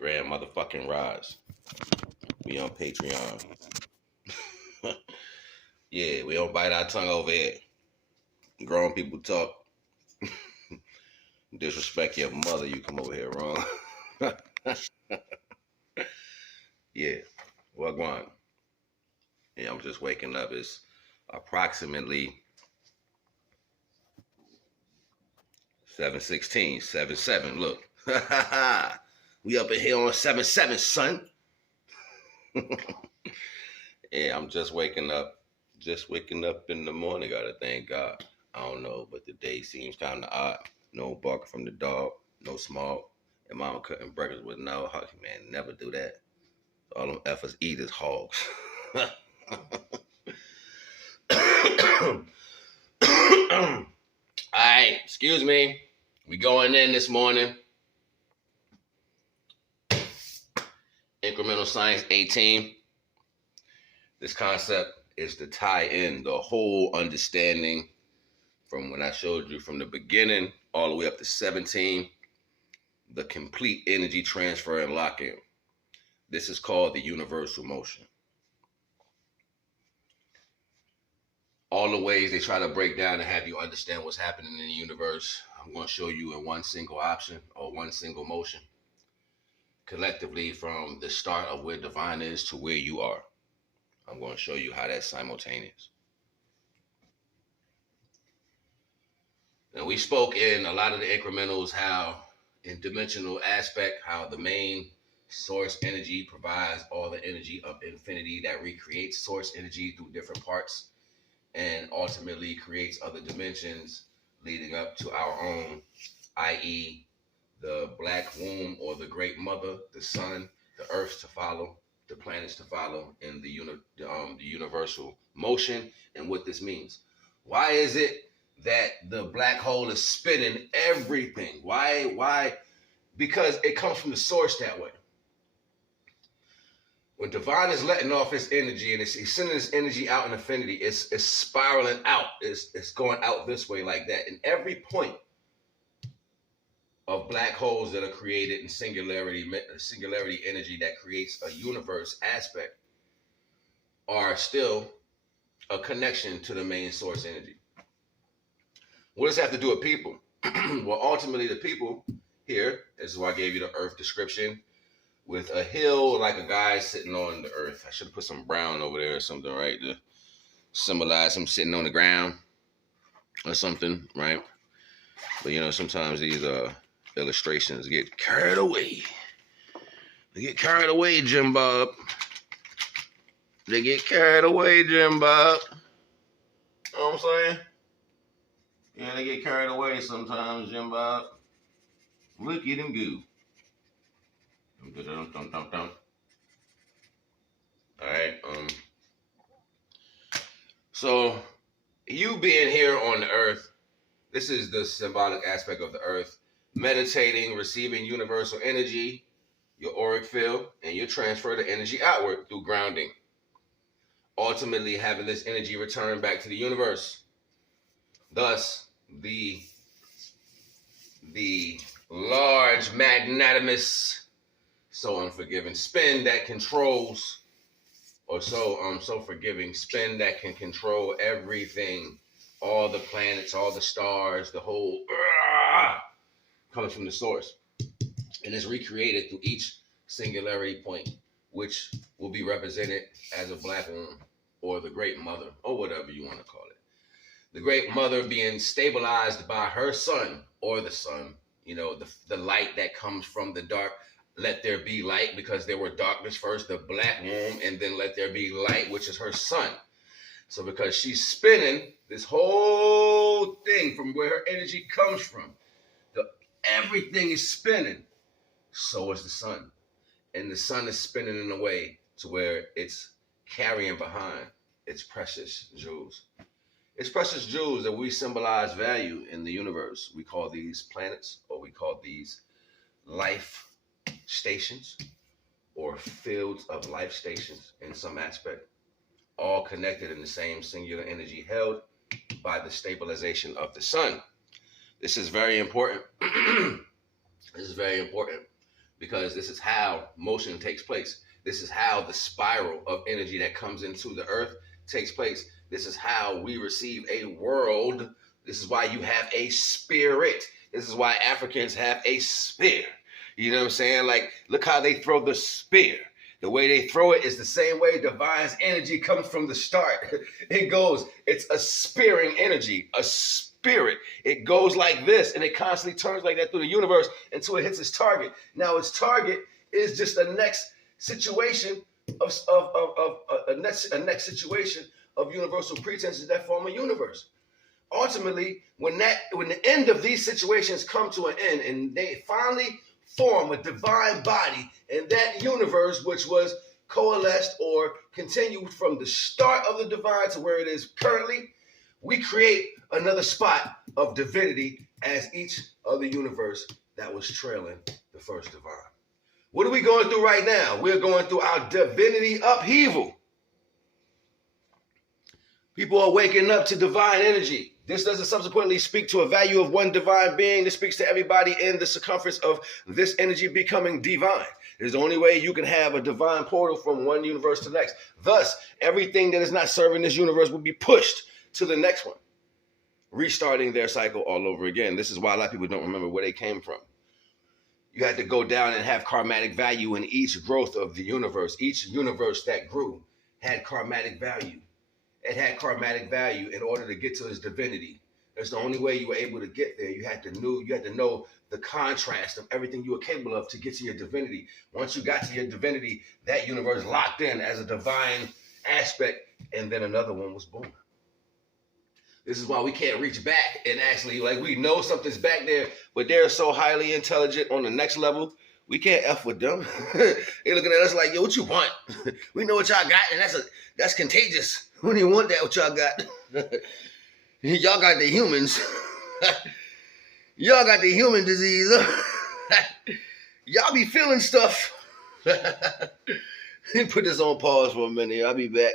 grand motherfucking rise. We on Patreon. Yeah, we don't bite our tongue over here. Grown people talk. Disrespect your mother, you come over here wrong. Yeah, well, go on. Yeah, I'm just waking up. It's approximately 7:16, 7:07. Look, we up in here on 7:07, son. Yeah, I'm just waking up. Just waking up in the morning. Gotta thank God. I don't know, but the day seems kind of odd. No barking from the dog. No smoke. And mama cooking breakfast with no hockey. Man, never do that. All them effers eat is hogs. All right, excuse me. We going in this morning. Incremental Science 18. This concept is to tie in the whole understanding from when I showed you from the beginning all the way up to 17, the complete energy transfer and lock-in. This is called the universal motion. All the ways they try to break down and have you understand what's happening in the universe, I'm going to show you in one single option or one single motion, collectively from the start of where divine is to where you are. I'm going to show you how that's simultaneous. And we spoke in a lot of the incrementals how in dimensional aspect, how the main source energy provides all the energy of infinity that recreates source energy through different parts and ultimately creates other dimensions leading up to our own, i.e. the black womb or the great mother, the sun, the earth to follow, the planets to follow in the universal motion and what this means. Why is it that the black hole is spinning everything? Why? Because it comes from the source that way. When divine is letting off its energy and it's sending its energy out in infinity, it's spiraling out. It's going out this way like that. And every point of black holes that are created in singularity energy that creates a universe aspect are still a connection to the main source energy. What does that have to do with people? Well, ultimately, the people here, this is why I gave you the earth description, with a hill like a guy sitting on the earth. I should have put some brown over there or something, right, to symbolize him sitting on the ground or something, right? But, you know, sometimes these illustrations get carried away. They get carried away, Jim Bob. They get carried away, Jim Bob. You know what I'm saying? Yeah, they get carried away sometimes, Jim Bob. Look at them go. All right. So you being here on the earth, this is the symbolic aspect of the earth. Meditating, receiving universal energy, your auric field, and you transfer the energy outward through grounding. Ultimately having this energy return back to the universe. Thus, the large, magnanimous, so unforgiving spin that controls, or so forgiving spin that can control everything, all the planets, all the stars, the whole comes from the source, and is recreated through each singularity point, which will be represented as a black womb or the great mother or whatever you want to call it. The great mother being stabilized by her son or the sun, you know, the light that comes from the dark. Let there be light, because there were darkness first, the black womb, and then let there be light, which is her son. So because she's spinning this whole thing from where her energy comes from, everything is spinning. So is the sun. And the sun is spinning in a way to where it's carrying behind its precious jewels. It's precious jewels that we symbolize value in the universe. We call these planets, or we call these life stations, or fields of life stations in some aspect, all connected in the same singular energy held by the stabilization of the sun. This is very important. This is very important because this is how motion takes place. This is how the spiral of energy that comes into the earth takes place. This is how we receive a world. This is why you have a spirit. This is why Africans have a spear. You know what I'm saying? Like, look how they throw the spear. The way they throw it is the same way divine's energy comes from the start. It's a spearing energy, a spirit. It goes like this, and it constantly turns like that through the universe until it hits its target. Now, its target is just a next situation of a next situation of universal pretenses that form a universe. Ultimately, when the end of these situations come to an end and they finally form a divine body in that universe, which was coalesced or continued from the start of the divine to where it is currently, we create another spot of divinity as each of the universe that was trailing the first divine. What are we going through right now? We're going through our divinity upheaval. People are waking up to divine energy. This doesn't subsequently speak to a value of one divine being. This speaks to everybody in the circumference of this energy becoming divine. It's the only way you can have a divine portal from one universe to the next. Thus, everything that is not serving this universe will be pushed to the next one, restarting their cycle all over again. This is why a lot of people don't remember where they came from. You had to go down and have karmatic value in each growth of the universe. Each universe that grew had karmatic value. It had karmatic value in order to get to its divinity. That's the only way you were able to get there. You had to know the contrast of everything you were capable of to get to your divinity. Once you got to your divinity, that universe locked in as a divine aspect, and then another one was born. This is why we can't reach back and actually, like, we know something's back there, but they're so highly intelligent on the next level, we can't F with them. They're looking at us like, yo, what you want? We know what y'all got, and that's contagious. We don't even want that, what y'all got. Y'all got the humans. Y'all got the human disease. Y'all be feeling stuff. Put this on pause for a minute. I'll be back.